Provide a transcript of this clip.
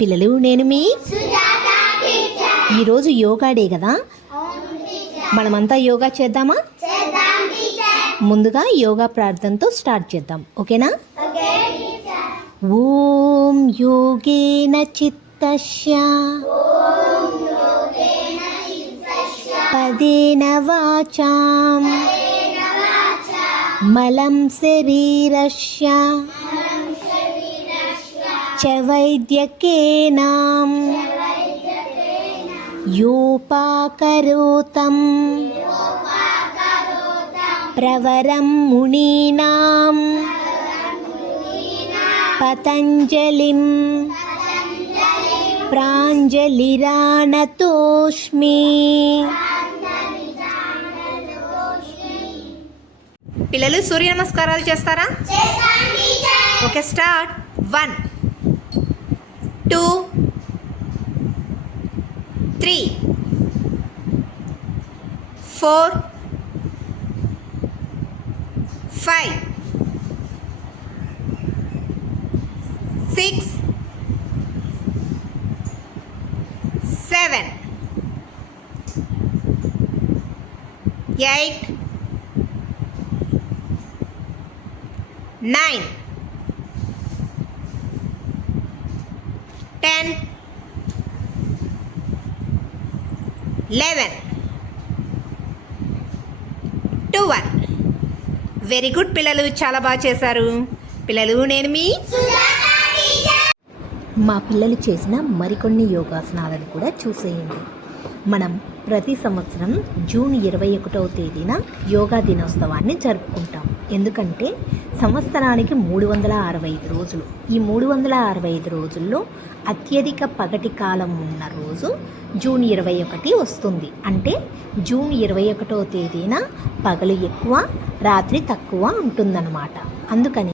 పిల్లలు, నేను మీ ఈరోజు యోగా డే కదా. మనమంతా యోగా చేద్దామా? ముందుగా యోగా ప్రార్థనతో స్టార్ట్ చేద్దాం, ఓకేనా? ఓం యోగేన చిత్తస్య పదేన వాచాం మలం శరీరస్య చ వైద్యకేనాం యోపాకరోతం ప్రవరం మునీనాం పతంజలిం ప్రాంజలిరానతోస్మి. పిల్లలు, సూర్య నమస్కారాలు చేస్తారా? Okay, start. 1 2 3 4 5 6 7 8 9 10 11 12. వెరీ గుడ్ పిల్లలు, చాలా బాగా చేశారు. పిల్లలు, నేను మీ మా పిల్లలు చేసిన మరికొన్ని యోగాసనాలను కూడా చూసేయండి. మనం ప్రతి సంవత్సరం జూన్ 21వ తేదీన యోగా దినోత్సవాన్ని జరుపుకుంటాం. ఎందుకంటే సంవత్సరానికి 365 రోజులు. ఈ 365 రోజుల్లో అత్యధిక పగటి కాలం ఉన్న రోజు జూన్ 21 వస్తుంది. అంటే జూన్ 21వ తేదీన పగలు ఎక్కువ, రాత్రి తక్కువ ఉంటుందన్నమాట. అందుకని